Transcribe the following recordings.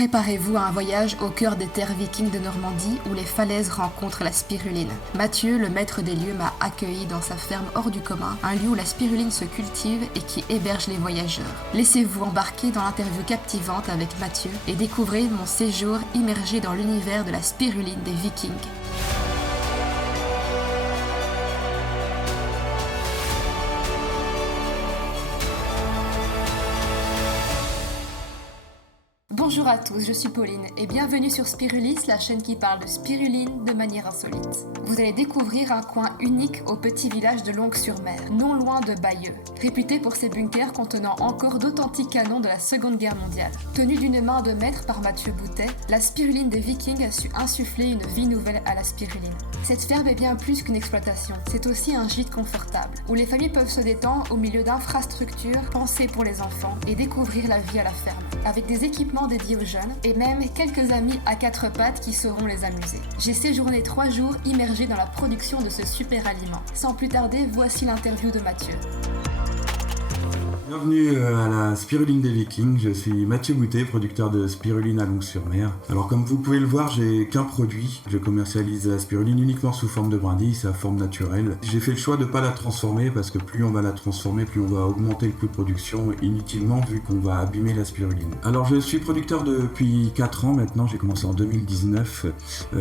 Préparez-vous à un voyage au cœur des terres vikings de Normandie où les falaises rencontrent la spiruline. Mathieu, le maître des lieux, m'a accueilli dans sa ferme hors du commun, un lieu où la spiruline se cultive et qui héberge les voyageurs. Laissez-vous embarquer dans l'interview captivante avec Mathieu et découvrez mon séjour immergé dans l'univers de la spiruline des vikings. Bonjour à tous, je suis Pauline et bienvenue sur Spirulis, la chaîne qui parle de spiruline de manière insolite. Vous allez découvrir un coin unique au petit village de Longues-sur-Mer, non loin de Bayeux, réputé pour ses bunkers contenant encore d'authentiques canons de la Seconde Guerre mondiale. Tenue d'une main de maître par Mathieu Boutet, la spiruline des Vikings a su insuffler une vie nouvelle à la spiruline. Cette ferme est bien plus qu'une exploitation, c'est aussi un gîte confortable, où les familles peuvent se détendre au milieu d'infrastructures pensées pour les enfants et découvrir la vie à la ferme, avec des équipements dédiés aux jeunes et même quelques amis à quatre pattes qui sauront les amuser. J'ai séjourné 3 jours immergé dans la production de ce super aliment. Sans plus tarder, voici l'interview de Mathieu. Bienvenue à la spiruline des Vikings, je suis Mathieu Boutet, producteur de spiruline à Longues-sur-Mer. Alors comme vous pouvez le voir, j'ai qu'un produit. Je commercialise la spiruline uniquement sous forme de brindilles, c'est à forme naturelle. J'ai fait le choix de ne pas la transformer parce que plus on va la transformer, plus on va augmenter le coût de production inutilement vu qu'on va abîmer la spiruline. Alors je suis producteur depuis 4 ans maintenant, j'ai commencé en 2019.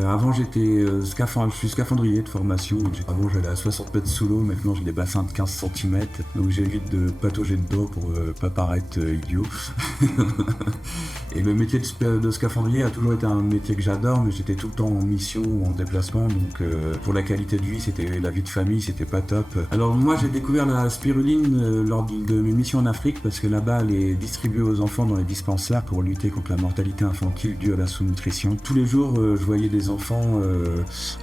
Avant je suis scaphandrier de formation. Avant j'allais à 60 mètres sous l'eau, maintenant j'ai des bassins de 15 cm, donc j'évite de patauger dedans pour pas paraître idiot. Et le métier de scaphandrier a toujours été un métier que j'adore, mais j'étais tout le temps en mission ou en déplacement, donc pour la qualité de vie, la vie de famille, c'était pas top. Alors moi j'ai découvert la spiruline lors de mes missions en Afrique, parce que là-bas elle est distribuée aux enfants dans les dispensaires pour lutter contre la mortalité infantile due à la sous-nutrition. Tous les jours je voyais des enfants,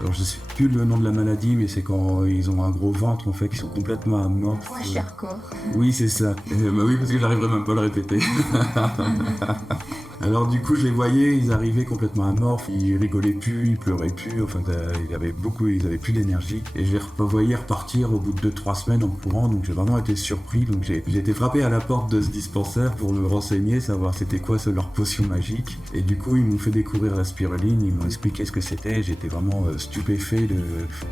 alors je sais plus le nom de la maladie, mais c'est quand ils ont un gros ventre en fait, ils sont complètement amorphes. Oui c'est ça. Oui, parce que j'arriverai même pas à le répéter. Alors du coup je les voyais, ils arrivaient complètement amorphes, ils rigolaient plus, ils pleuraient plus, enfin ils avaient plus d'énergie. Et je les voyais repartir au bout de 2-3 semaines en courant, donc j'ai vraiment été surpris. Donc j'ai été frappé à la porte de ce dispensaire pour me renseigner, savoir c'était quoi leur potion magique. Et du coup ils m'ont fait découvrir la spiruline, ils m'ont expliqué ce que c'était. J'étais vraiment stupéfait de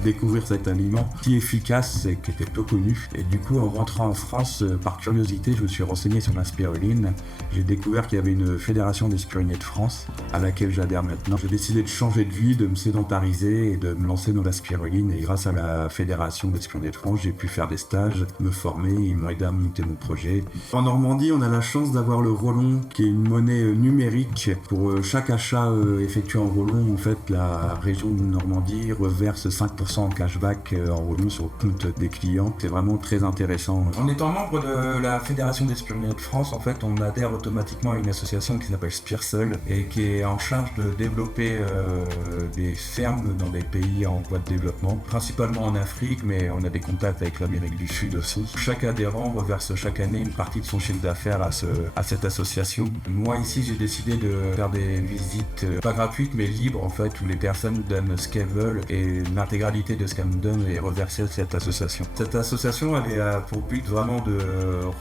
découvrir cet aliment si efficace et qui était peu connu. Et du coup en rentrant en France, par curiosité, je me suis renseigné sur la spiruline. J'ai découvert qu'il y avait une fédération des spiruliniers de France à laquelle j'adhère maintenant. J'ai décidé de changer de vie, de me sédentariser et de me lancer dans la spiruline, et grâce à la fédération des spiruliniers de France, j'ai pu faire des stages, me former, ils m'ont aidé à monter mon projet. En Normandie, on a la chance d'avoir le Rollon qui est une monnaie numérique. Pour chaque achat effectué en Rollon, en fait, la région de Normandie reverse 5% en cashback en Rollon sur le compte des clients. C'est vraiment très intéressant. En étant membre de la fédération des spiruliniers de France, en fait, on adhère automatiquement à une association qui s'appelle Spirsol et qui est en charge de développer des fermes dans des pays en voie de développement, principalement en Afrique, mais on a des contacts avec l'Amérique du Sud aussi. Chaque adhérent reverse chaque année une partie de son chiffre d'affaires à cette association. Moi ici j'ai décidé de faire des visites pas gratuites mais libres en fait, où les personnes nous donnent ce qu'elles veulent et l'intégralité de ce qu'elles nous donnent est reversée à cette association. Cette association elle a pour but vraiment de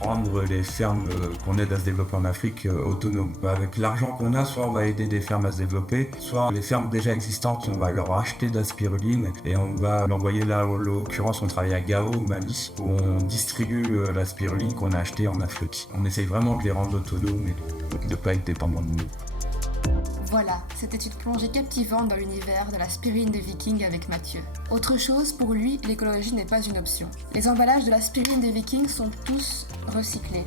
rendre les fermes qu'on aide à se développer en Afrique autonomes. Avec l'argent qu'on a, soit on va aider des fermes à se développer, soit les fermes déjà existantes, on va leur acheter de la spiruline et on va l'envoyer là, en l'occurrence on travaille à Gao, au Mali, où on distribue la spiruline qu'on a achetée en Afrique. On essaye vraiment de les rendre autonomes et de ne pas être dépendants de nous. Voilà, c'était une plongée captivante dans l'univers de la spiruline des Vikings avec Mathieu. Autre chose, pour lui, l'écologie n'est pas une option. Les emballages de la spiruline des Vikings sont tous recyclés.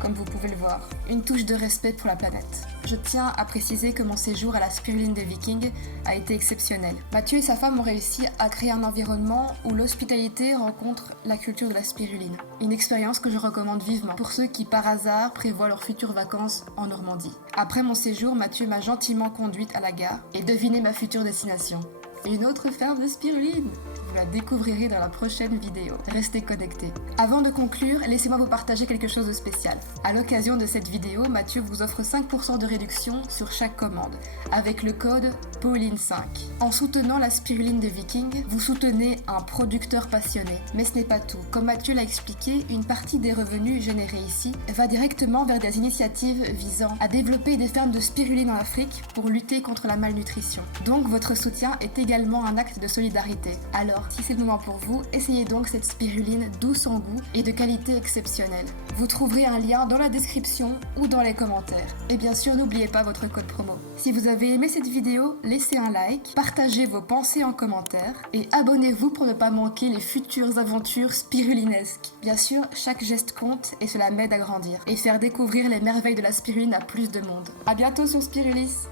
Comme vous pouvez le voir, une touche de respect pour la planète. Je tiens à préciser que mon séjour à la spiruline des Vikings a été exceptionnel. Mathieu et sa femme ont réussi à créer un environnement où l'hospitalité rencontre la culture de la spiruline. Une expérience que je recommande vivement pour ceux qui, par hasard, prévoient leurs futures vacances en Normandie. Après mon séjour, Mathieu m'a gentiment conduite à la gare et devinez ma future destination. Une autre ferme de spiruline? Vous la découvrirez dans la prochaine vidéo. Restez connectés. Avant de conclure, laissez-moi vous partager quelque chose de spécial. À l'occasion de cette vidéo, Mathieu vous offre 5% de réduction sur chaque commande, avec le code Pauline5. En soutenant la spiruline de Viking, vous soutenez un producteur passionné. Mais ce n'est pas tout. Comme Mathieu l'a expliqué, une partie des revenus générés ici va directement vers des initiatives visant à développer des fermes de spiruline en Afrique pour lutter contre la malnutrition. Donc votre soutien est également un acte de solidarité. Alors, si c'est le moment pour vous, essayez donc cette spiruline douce en goût et de qualité exceptionnelle. Vous trouverez un lien dans la description ou dans les commentaires. Et bien sûr, n'oubliez pas votre code promo. Si vous avez aimé cette vidéo, laissez un like, partagez vos pensées en commentaire et abonnez-vous pour ne pas manquer les futures aventures spirulinesques. Bien sûr, chaque geste compte et cela m'aide à grandir et faire découvrir les merveilles de la spiruline à plus de monde. À bientôt sur Spirulis!